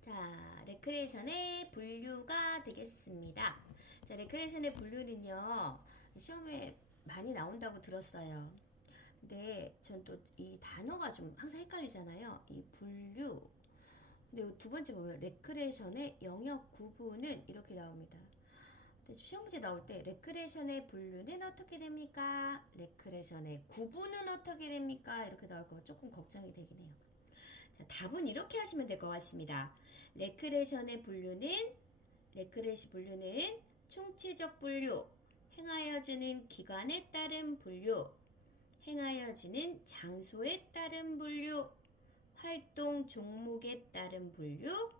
자, 레크레이션의 분류가 되겠습니다. 자, 레크레이션의 분류는요, 시험에 많이 나온다고 들었어요. 근데 전 또 이 단어가 좀 항상 헷갈리잖아요. 이 분류. 근데 두 번째 보면 레크레이션의 영역 구분은 이렇게 나옵니다. 근데 시험 문제 나올 때 레크레이션의 분류는 어떻게 됩니까? 레크레이션의 구분은 어떻게 됩니까? 이렇게 나올 거면 조금 걱정이 되긴 해요. 자, 답은 이렇게 하시면 될 것 같습니다. 레크레이션의 분류는 총체적 분류, 행하여지는 기간에 따른 분류, 행하여지는 장소에 따른 분류, 활동 종목에 따른 분류,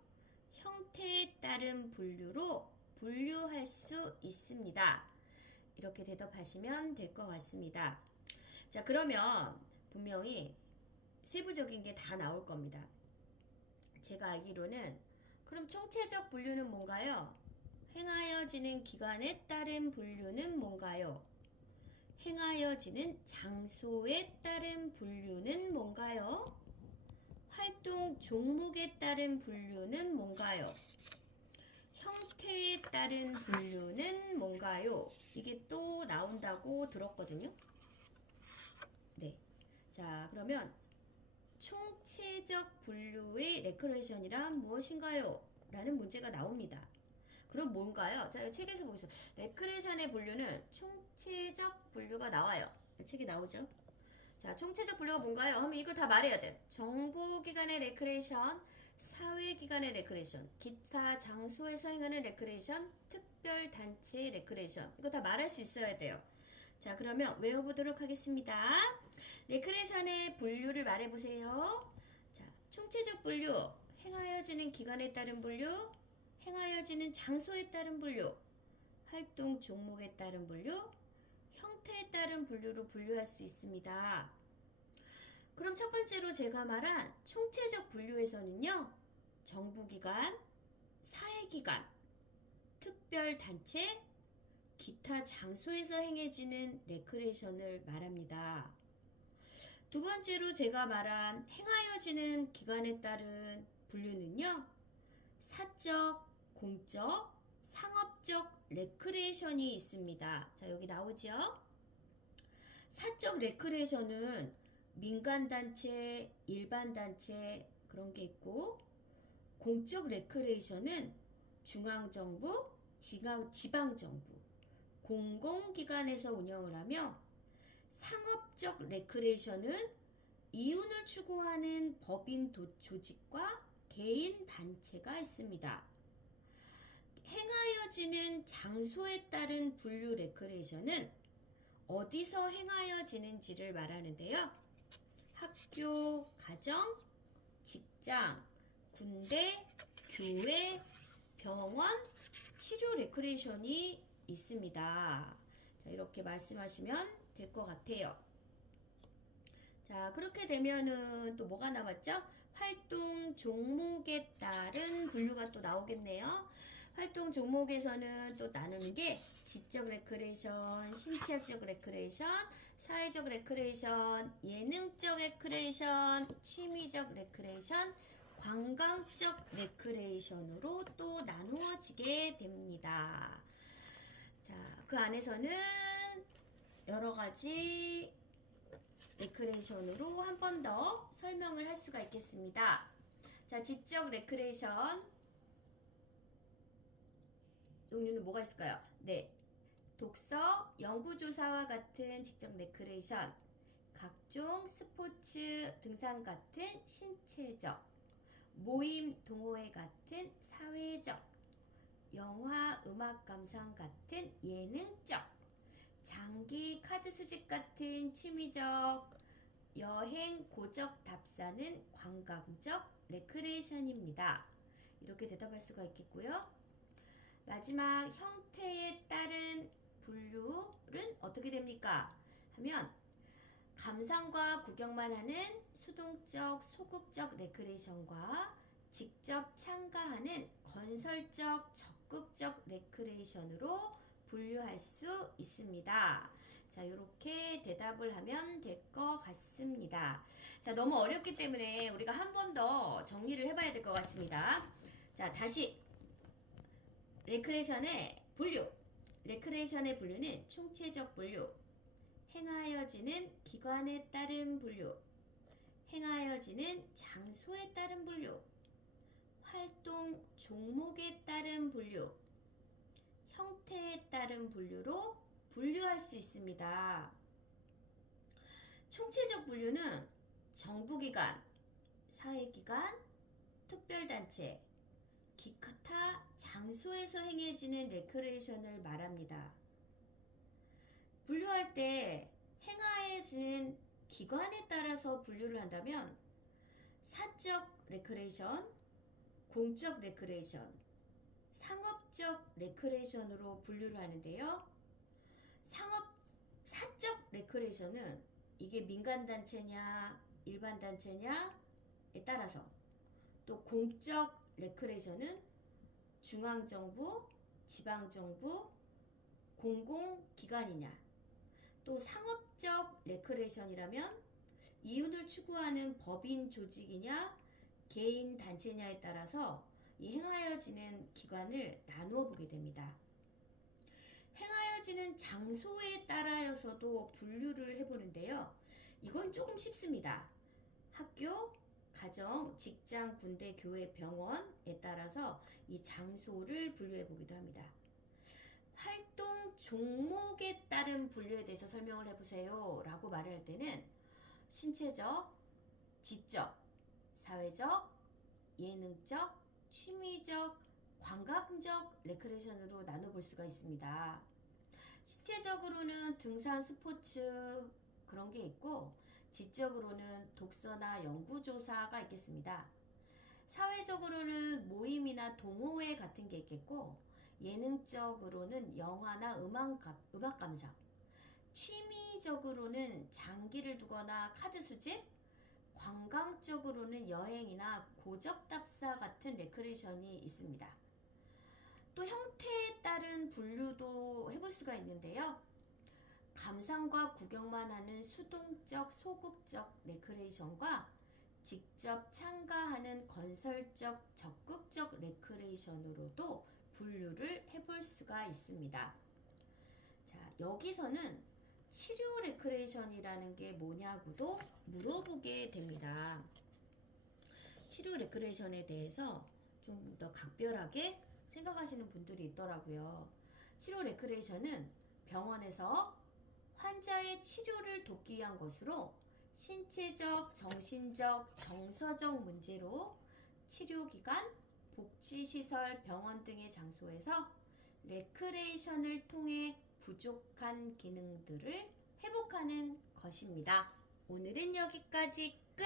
형태에 따른 분류로 분류할 수 있습니다. 이렇게 대답하시면 될 것 같습니다. 자, 그러면 분명히 세부적인 게 다 나올 겁니다. 제가 알기로는 그럼 총체적 분류는 뭔가요? 행하여지는 기간에 따른 분류는 뭔가요? 행하여지는 장소에 따른 분류는 뭔가요? 활동 종목에 따른 분류는 뭔가요? 형태에 따른 분류는 뭔가요? 이게 또 나온다고 들었거든요. 네. 자, 그러면 총체적 분류의 레크레이션이란 무엇인가요? 라는 문제가 나옵니다. 그럼 뭔가요? 자, 책에서 보겠습니다. 레크레이션의 분류는 총체적 분류가 나와요. 책에 나오죠? 자, 총체적 분류가 뭔가요? 하면 이걸 다 말해야 돼. 정보기관의 레크레이션, 사회기관의 레크레이션, 기타 장소에서 행하는 레크레이션, 특별단체의 레크레이션. 이거 다 말할 수 있어야 돼요. 자, 그러면 외워보도록 하겠습니다. 레크레이션의 분류를 말해보세요. 자, 총체적 분류, 행하여지는 기간에 따른 분류, 행하여지는 장소에 따른 분류, 활동 종목에 따른 분류, 형태에 따른 분류로 분류할 수 있습니다. 그럼 첫 번째로 제가 말한 총체적 분류에서는요, 정부기관, 사회기관, 특별단체, 기타 장소에서 행해지는 레크레이션을 말합니다. 두 번째로 제가 말한 행하여지는 기간에 따른 분류는요, 사적, 공적, 상업적 레크레이션이 있습니다. 자, 여기 나오죠? 사적 레크레이션은 민간단체, 일반단체 그런 게 있고, 공적 레크레이션은 중앙정부, 지방정부, 공공기관에서 운영을 하며, 상업적 레크레이션은 이윤을 추구하는 법인 조직과 개인 단체가 있습니다. 행하여지는 장소에 따른 분류 레크레이션은 어디서 행하여지는지를 말하는데요. 학교, 가정, 직장, 군대, 교회, 병원, 치료 레크레이션이 있습니다. 자, 이렇게 말씀하시면 될 것 같아요. 자, 그렇게 되면은 또 뭐가 남았죠? 활동 종목에 따른 분류가 또 나오겠네요. 활동 종목에서는 또 나누는 게 지적 레크레이션, 신체학적 레크레이션, 사회적 레크레이션, 예능적 레크레이션, 취미적 레크레이션, 관광적 레크레이션으로 또 나누어지게 됩니다. 자, 그 안에서는 여러 가지 레크레이션으로 한 번 더 설명을 할 수가 있겠습니다. 자, 지적 레크레이션 종류는 뭐가 있을까요? 네, 독서, 연구조사와 같은 지적 레크레이션, 각종 스포츠, 등산 같은 신체적, 모임, 동호회 같은 사회적, 영화, 음악 감상 같은 예능적, 장기 카드 수집 같은 취미적, 여행, 고적 답사는 관광적 레크레이션입니다. 이렇게 대답할 수가 있겠고요. 마지막 형태에 따른 분류는 어떻게 됩니까? 하면 감상과 구경만 하는 수동적, 소극적 레크레이션과 직접 참가하는 건설적, 적극적 레크레이션으로 분류할 수 있습니다. 자, 이렇게 대답을 하면 될 것 같습니다. 자, 너무 어렵기 때문에 우리가 한 번 더 정리를 해봐야 될 것 같습니다. 자, 다시 레크레이션의 분류. 레크레이션의 분류는 총체적 분류, 행하여지는 기관에 따른 분류, 행하여지는 장소에 따른 분류, 활동 종목에 따른 분류, 형태에 따른 분류로 분류할 수 있습니다. 총체적 분류는 정부기관, 사회기관, 특별단체, 기타 장소에서 행해지는 레크레이션을 말합니다. 분류할 때 행하여지는 기관에 따라서 분류를 한다면 사적 레크레이션, 공적 레크레이션, 상업적 레크레이션으로 분류를 하는데요. 사적 레크레이션은 이게 민간단체냐 일반단체냐에 따라서, 또 공적 레크레이션은 중앙정부, 지방정부, 공공기관이냐, 또 상업적 레크레이션이라면 이윤을 추구하는 법인 조직이냐 개인 단체냐에 따라서 이 행하여지는 기관을 나누어 보게 됩니다. 행하여지는 장소에 따라서도 분류를 해보는데요. 이건 조금 쉽습니다. 학교, 가정, 직장, 군대, 교회, 병원에 따라서 이 장소를 분류해 보기도 합니다. 활동 종목에 따른 분류에 대해서 설명을 해보세요 라고 말을 할 때는 신체적, 지적, 사회적, 예능적, 취미적, 관광적 레크레이션으로 나눠볼 수가 있습니다. 신체적으로는 등산, 스포츠 그런 게 있고, 지적으로는 독서나 연구조사가 있겠습니다. 사회적으로는 모임이나 동호회 같은 게 있겠고, 예능적으로는 영화나 음악 감상, 취미적으로는 장기를 두거나 카드 수집, 관광적으로는 여행이나 고적답사 같은 레크레이션이 있습니다. 또 형태에 따른 분류도 해볼 수가 있는데요. 감상과 구경만 하는 수동적, 소극적 레크레이션과 직접 참가하는 건설적, 적극적 레크레이션으로도 분류를 해볼 수가 있습니다. 자, 여기서는 치료 레크레이션이라는 게 뭐냐고도 물어보게 됩니다. 치료 레크레이션에 대해서 좀 더 각별하게 생각하시는 분들이 있더라고요. 치료 레크레이션은 병원에서 환자의 치료를 돕기 위한 것으로 신체적, 정신적, 정서적 문제로 치료기관, 복지시설, 병원 등의 장소에서 레크레이션을 통해 부족한 기능들을 회복하는 것입니다. 오늘은 여기까지 끝!